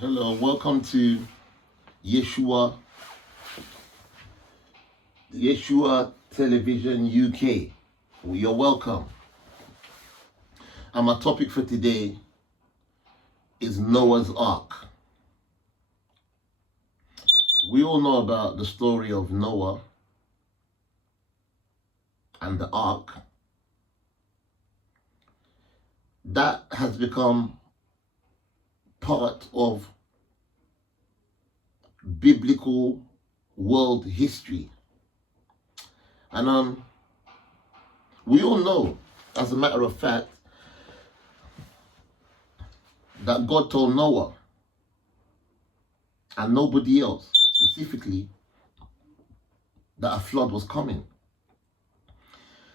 Hello, welcome to Yeshua Television UK. You're welcome. And my topic for today is Noah's Ark. We all know about the story of Noah and the Ark. That has become part of biblical world history. And we all know, as a matter of fact, that God told Noah and nobody else specifically that a flood was coming.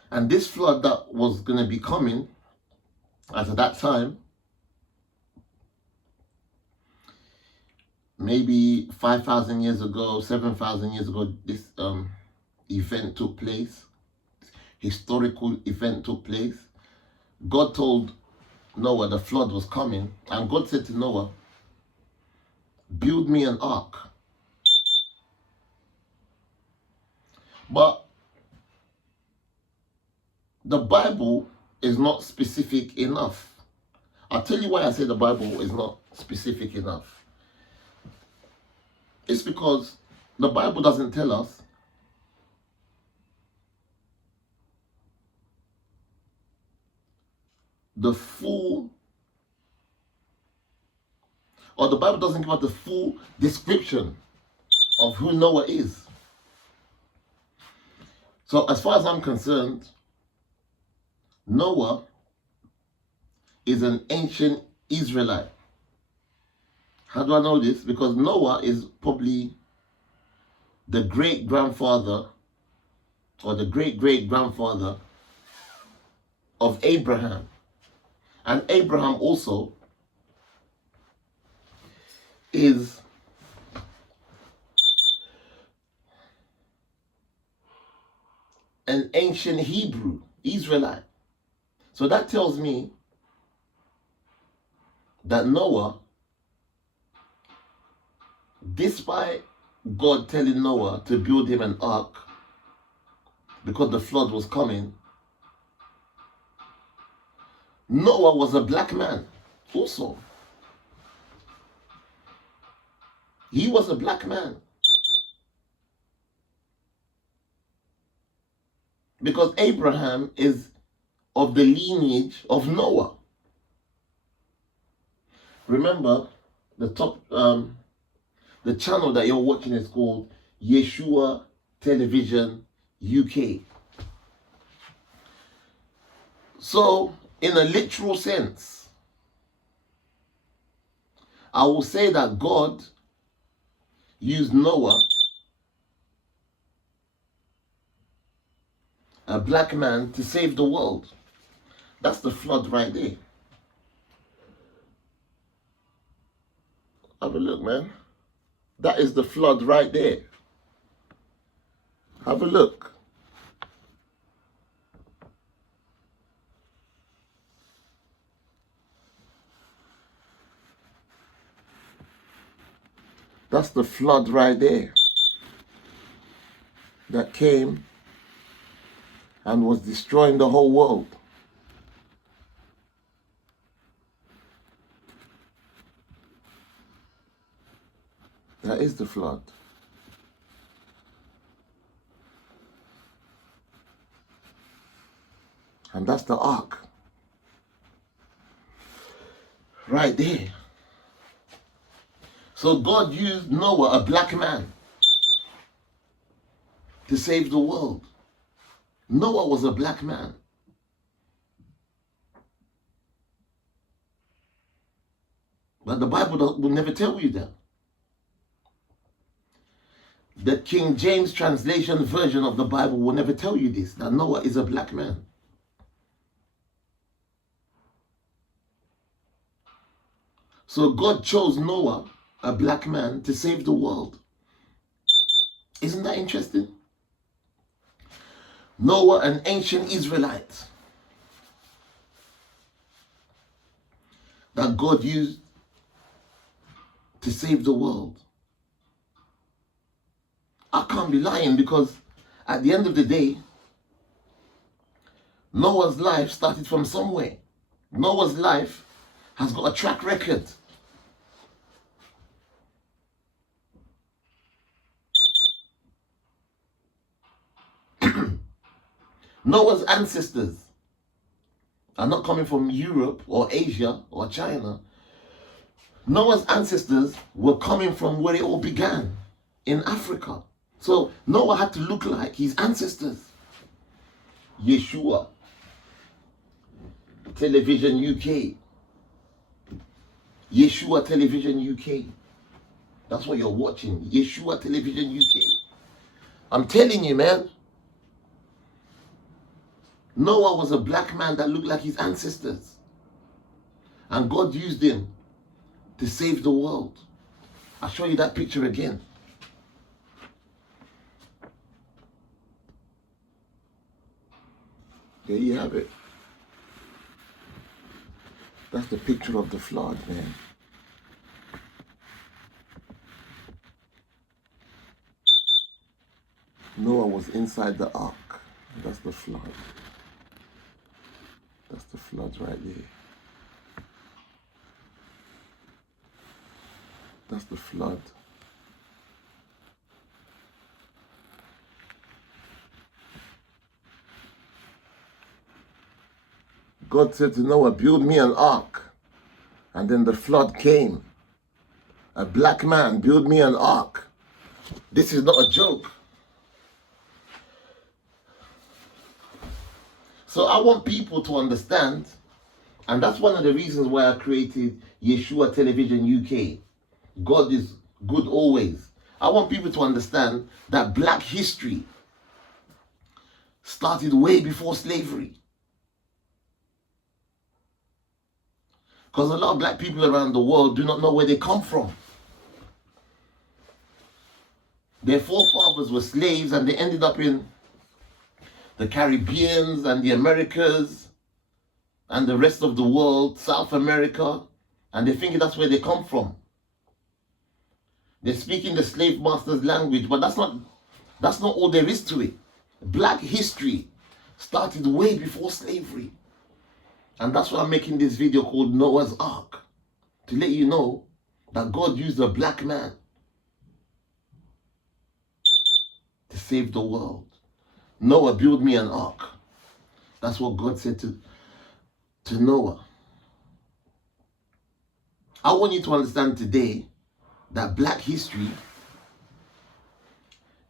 And this flood that was going to be coming, as at that time, maybe 5,000 years ago, 7,000 years ago, this event took place. Historical event took place. God told Noah the flood was coming, and God said to Noah, build me an ark. But the Bible is not specific enough. I'll tell you why I say the Bible is not specific enough. It's because the Bible doesn't tell us the full, or the Bible doesn't give us the full description of who Noah is. So as far as I'm concerned, Noah is an ancient Israelite. How do I know this? Because Noah is probably the great-grandfather or the great-great-grandfather of Abraham. And Abraham also is an ancient Hebrew Israelite. So that tells me that Noah, despite God telling Noah to build him an ark because the flood was coming, Noah was a black man also. He was a black man. Because Abraham is of the lineage of Noah. Remember, the channel that you're watching is called Yeshua Television UK. So, in a literal sense, I will say that God used Noah, a black man, to save the world. That's the flood right there. Have a look, man. That is the flood right there. Have a look. That's the flood right there that came and was destroying the whole world. That is the flood. And that's the ark. Right there. So God used Noah, a black man, to save the world. Noah was a black man. But the Bible will never tell you that. The King James translation version of the Bible will never tell you this, that Noah is a black man. So God chose Noah, a black man, to save the world. Isn't that interesting? Noah, an ancient Israelite that God used to save the world. I can't be lying, because at the end of the day, Noah's life started from somewhere. Noah's life has got a track record. Noah's ancestors are not coming from Europe or Asia or China. Noah's ancestors were coming from where it all began, in Africa. So Noah had to look like his ancestors. Yeshua Television UK. Yeshua Television UK. That's what you're watching. Yeshua Television UK. I'm telling you, man. Noah was a black man that looked like his ancestors. And God used him to save the world. I'll show you that picture again. There you have it. That's the picture of the flood, man. Noah was inside the ark. That's the flood. That's the flood right there. That's the flood. God said to Noah, build me an ark. And then the flood came. A black man, build me an ark. This is not a joke. So I want people to understand, and that's one of the reasons why I created Yeshua Television UK. God is good always. I want people to understand that black history started way before slavery. Because a lot of black people around the world do not know where they come from. Their forefathers were slaves and they ended up in the Caribbeans and the Americas and the rest of the world, South America, and they think that's where they come from. They're speaking the slave master's language, but that's not all there is to it. Black history started way before slavery. And that's why I'm making this video called Noah's Ark, to let you know that God used a black man to save the world. Noah, build me an ark. That's what God said to Noah. I want you to understand today that black history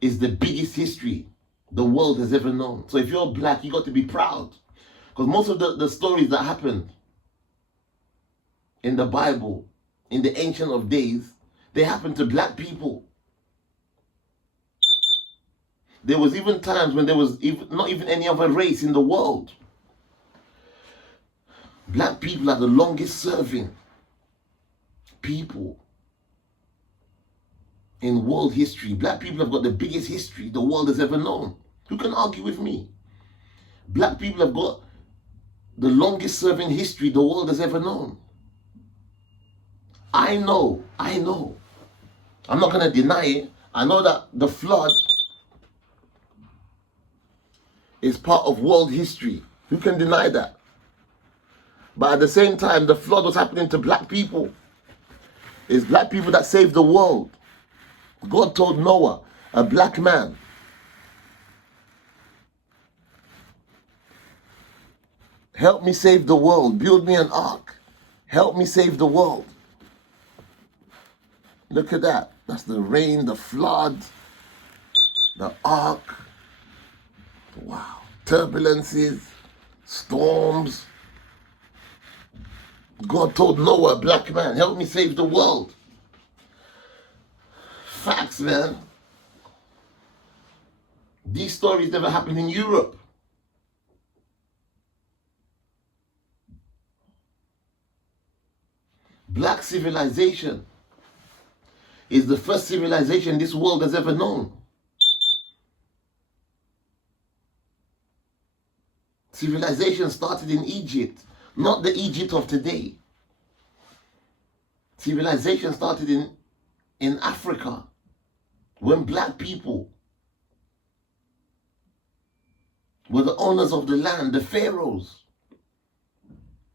is the biggest history the world has ever known. So if you're black, you got to be proud. Because most of the stories that happened in the Bible, in the Ancient of Days, they happened to black people. There was even times when there was not even any other race in the world. Black people are the longest serving people in world history. Black people have got the biggest history the world has ever known. Who can argue with me? Black people have got the longest serving history the world has ever known. I know. I'm not going to deny it. I know that the flood is part of world history. Who can deny that? But at the same time, the flood was happening to black people. It's black people that saved the world. God told Noah, a black man, help me save the world. Build me an ark. Help me save the world. Look at that. That's the rain, the flood, the ark. Wow. Turbulences, storms. God told Noah, black man, help me save the world. Facts, man. These stories never happened in Europe. Black civilization is the first civilization this world has ever known. Civilization started in Egypt, not the Egypt of today. Civilization started in Africa, when black people were the owners of the land, the pharaohs.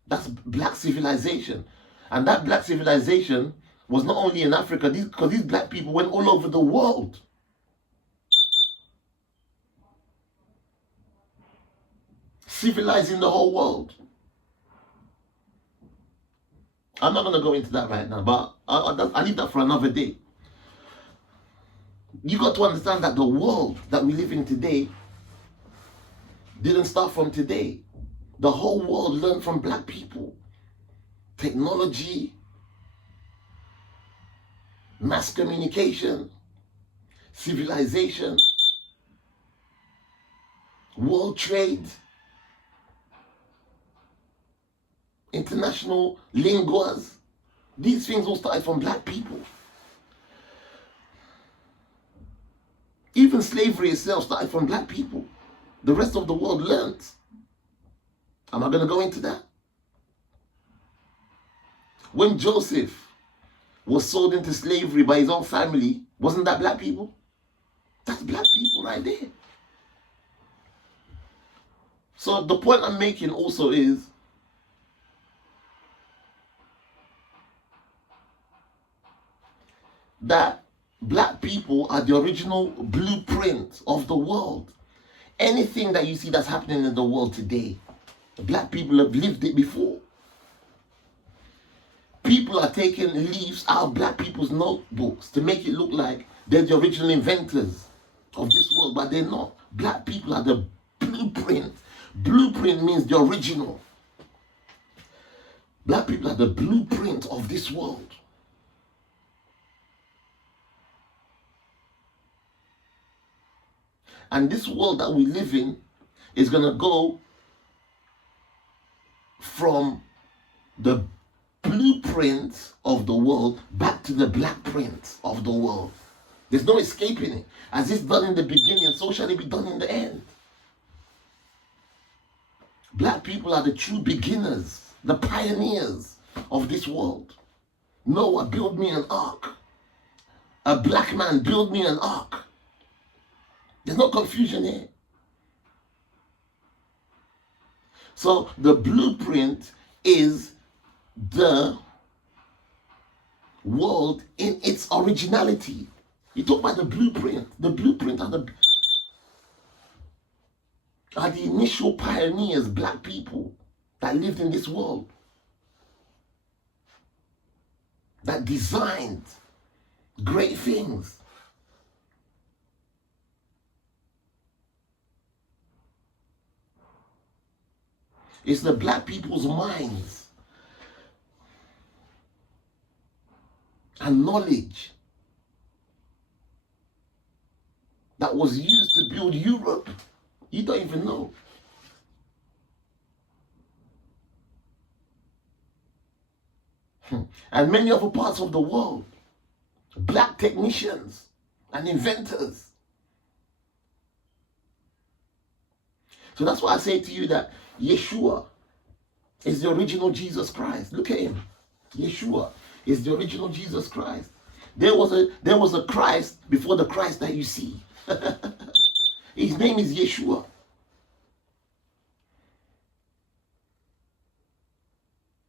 That's black civilization. And that black civilization was not only in Africa, because these black people went all over the world. Civilizing the whole world. I'm not going to go into that right now, but I leave that for another day. You got to understand that the world that we live in today didn't start from today. The whole world learned from black people. Technology, mass communication, civilization, world trade, international linguas. These things all started from black people. Even slavery itself started from black people. The rest of the world learned. Am I going to go into that? When Joseph was sold into slavery by his own family, wasn't that black people? That's black people right there. So the point I'm making also is that black people are the original blueprint of the world. Anything that you see that's happening in the world today, black people have lived it before. People are taking leaves out of black people's notebooks to make it look like they're the original inventors of this world, but they're not. Black people are the blueprint. Blueprint means the original. Black people are the blueprint of this world. And this world that we live in is going to go from the blueprint of the world back to the black print of the world. There's no escaping it. As it's done in the beginning, so shall it be done in the end. Black people are the true beginners, the pioneers of this world. Noah, build me an ark. A black man, build me an ark. There's no confusion here. So the blueprint is the world in its originality. You talk about the blueprint. The blueprint are the initial pioneers, black people that lived in this world, that designed great things. It's the black people's minds and knowledge that was used to build Europe. You don't even know. And many other parts of the world, black technicians and inventors. So that's why I say to you that Yeshua is the original Jesus Christ. Look at him. Yeshua is the original Jesus Christ. There was a Christ before the Christ that you see. His name is Yeshua.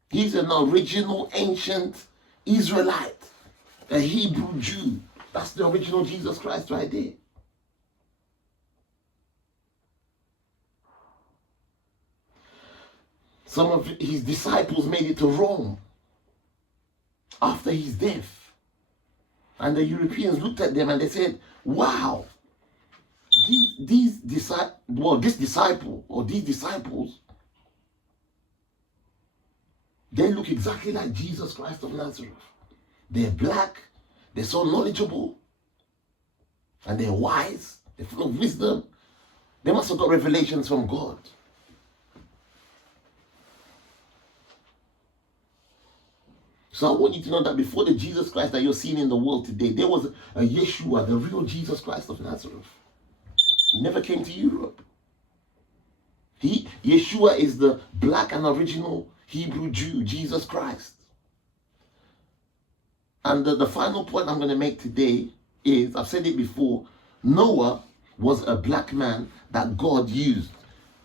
He's an original ancient Israelite, a Hebrew Jew. That's the original Jesus Christ right there. Some of his disciples made it to Rome after his death. And the Europeans looked at them and they said, wow, these disciples, they look exactly like Jesus Christ of Nazareth. They're black, they're so knowledgeable, and they're wise, they're full of wisdom. They must have got revelations from God. So I want you to know that before the Jesus Christ that you're seeing in the world today, there was a Yeshua, the real Jesus Christ of Nazareth. He never came to Europe. Yeshua is the black and original Hebrew Jew, Jesus Christ. And the final point I'm going to make today is, I've said it before, Noah was a black man that God used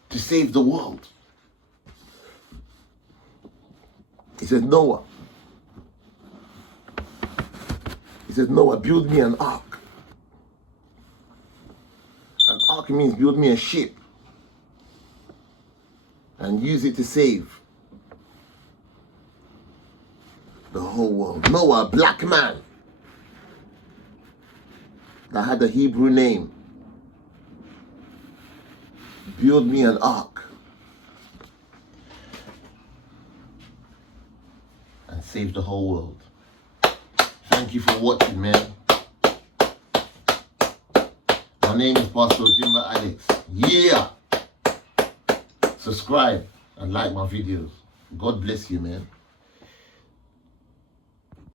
to save the world. He said, Noah, build me an ark. An ark means build me a ship and use it to save the whole world. Noah, a black man that had a Hebrew name, build me an ark and save the whole world. Thank you for watching, man. My name is Pastor Jimba Alex. Yeah! Subscribe and like my videos. God bless you, man.